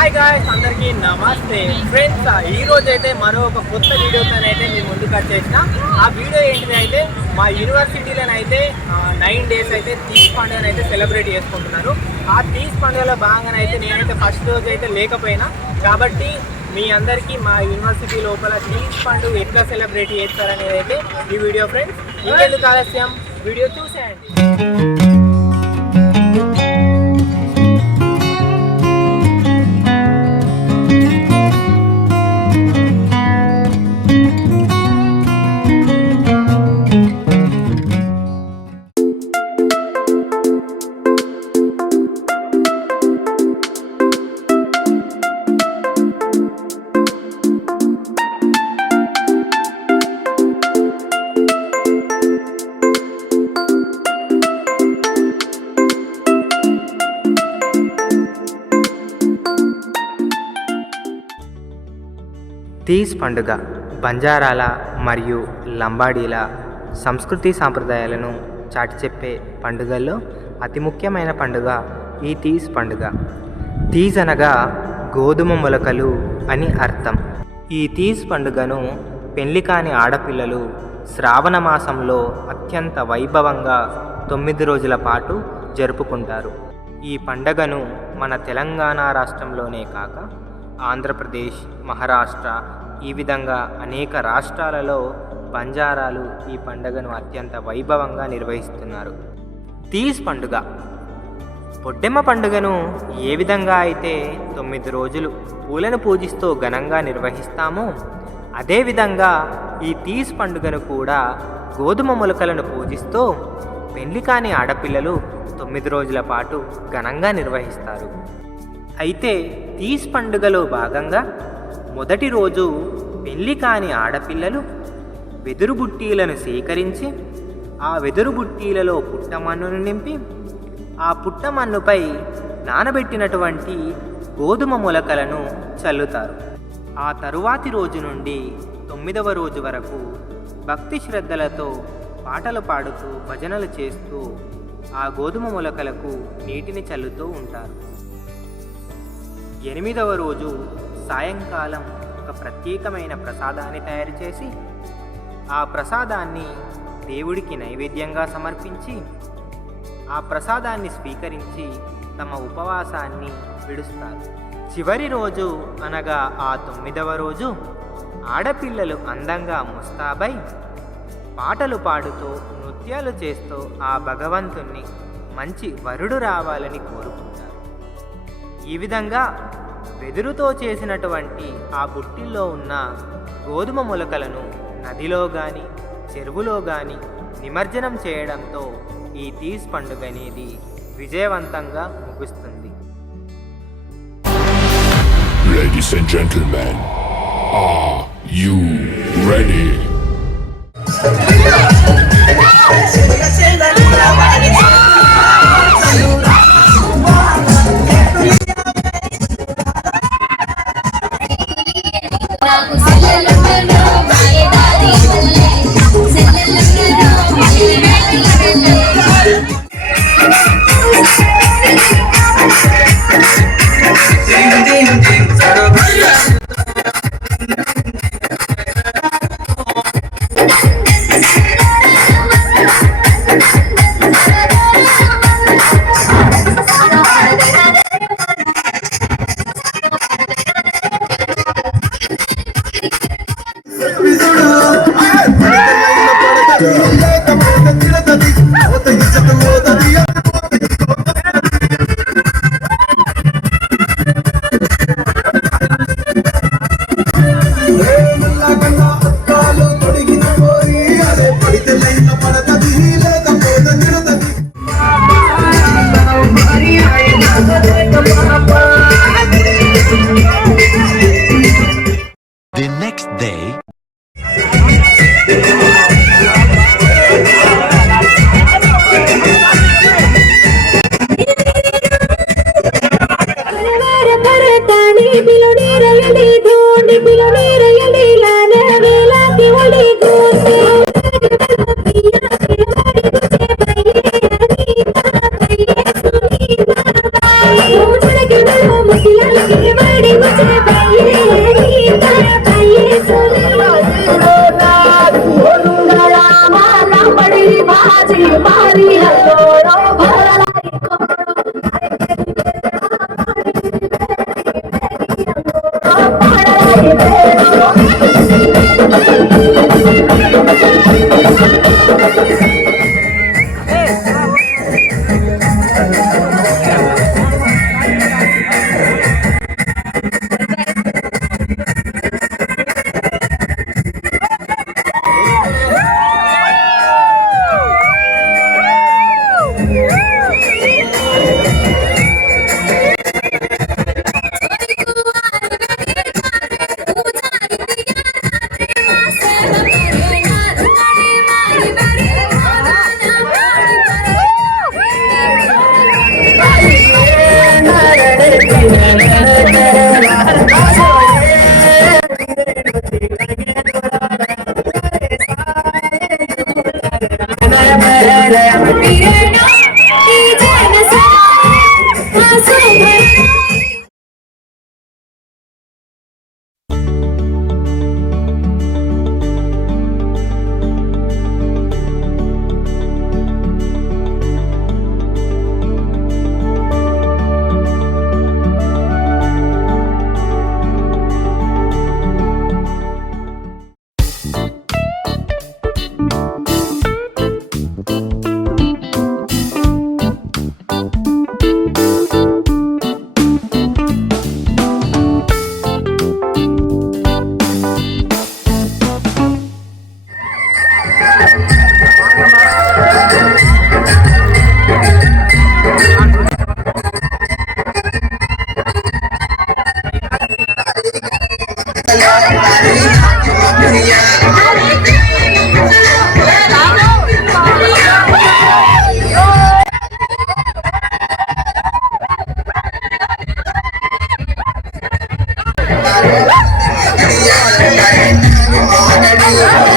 Hi guys అందరికీ నమస్తే. Friends ఈ రోజు అయితే మరో ఒక కొత్త వీడియోతో అయితే మీ ముందుకు వచ్చేసిన. ఆ వీడియో ఏంటిది అయితే మా యూనివర్సిటీలోనైతే అయితే నైన్ డేస్ అయితే తీస్ పండుగను అయితే సెలబ్రేట్ చేసుకుంటున్నారు. ఆ తీస్ పండుగలో భాగంగానైతే నేనైతే ఫస్ట్ రోజు అయితే లేకపోయినా కాబట్టి మీ అందరికీ మా యూనివర్సిటీ లోపల తీస్ పండుగ ఎట్లా సెలబ్రేట్ చేస్తారనేది అయితే ఈ వీడియో ఫ్రెండ్స్ ఇంకెందుకు ఆలస్యం? వీడియో చూసేయండి. తీజ్ పండుగ బంజారాల మరియు లంబాడీల సంస్కృతి సాంప్రదాయాలను చాటి చెప్పే పండుగల్లో అతి ముఖ్యమైన పండుగ ఈ తీజ్ పండుగ. తీజ్ అనగా గోధుమ మొలకలు అని అర్థం. ఈ తీజ్ పండుగను పెళ్ళి కాని ఆడపిల్లలు శ్రావణ మాసంలో అత్యంత వైభవంగా తొమ్మిది రోజుల పాటు జరుపుకుంటారు. ఈ పండగను మన తెలంగాణ రాష్ట్రంలోనే కాక ఆంధ్రప్రదేశ్ మహారాష్ట్ర ఈ విధంగా అనేక రాష్ట్రాలలో బంజారాలు ఈ పండుగను అత్యంత వైభవంగా నిర్వహిస్తున్నారు. తీజ్ పండుగ. పొడ్డెమ్మ పండుగను ఏ విధంగా అయితే తొమ్మిది రోజులు పూలను పూజిస్తూ ఘనంగా నిర్వహిస్తామో అదేవిధంగా ఈ తీజ్ పండుగను కూడా గోధుమ మొలకలను పూజిస్తూ పెళ్ళి కాని ఆడపిల్లలు తొమ్మిది రోజుల పాటు ఘనంగా నిర్వహిస్తారు. అయితే తీజ్ పండుగలో భాగంగా మొదటి రోజు పెళ్ళి కాని ఆడపిల్లలు వెదురు బుట్టీలను సేకరించి ఆ వెదురు బుట్టీలలో పుట్టమన్నును నింపి ఆ పుట్టమన్నుపై నానబెట్టినటువంటి గోధుమ మొలకలను చల్లుతారు. ఆ తరువాతి రోజు నుండి తొమ్మిదవ రోజు వరకు భక్తి శ్రద్ధలతో పాటలు పాడుతూ భజనలు చేస్తూ ఆ గోధుమ మొలకలకు నీటిని చల్లుతూ ఉంటారు. ఎనిమిదవ రోజు సాయంకాలం ఒక ప్రత్యేకమైన ప్రసాదాన్ని తయారు చేసి ఆ ప్రసాదాన్ని దేవుడికి నైవేద్యంగా సమర్పించి ఆ ప్రసాదాన్ని స్వీకరించి తమ ఉపవాసాన్ని విడుస్తారు. చివరి రోజు అనగా ఆ తొమ్మిదవ రోజు ఆడపిల్లలు అందంగా ముస్తాబై పాటలు పాడుతూ నృత్యాలు చేస్తూ ఆ భగవంతుణ్ణి మంచి వరుడు రావాలని కోరుకుంటారు. ఈ విధంగా వెదురుతో చేసినటువంటి ఆ బుట్టిల్లో ఉన్న గోధుమ మొలకలను నదిలో గాని చెరువులో గాని నిమజ్జనం చేయడంతో ఈ తీజ్ పండుగ అనేది విజయవంతంగా ముగుస్తుంది Ladies and gentlemen, are you ready? women, women, women, women, women, women, Thank you.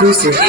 Exclusive.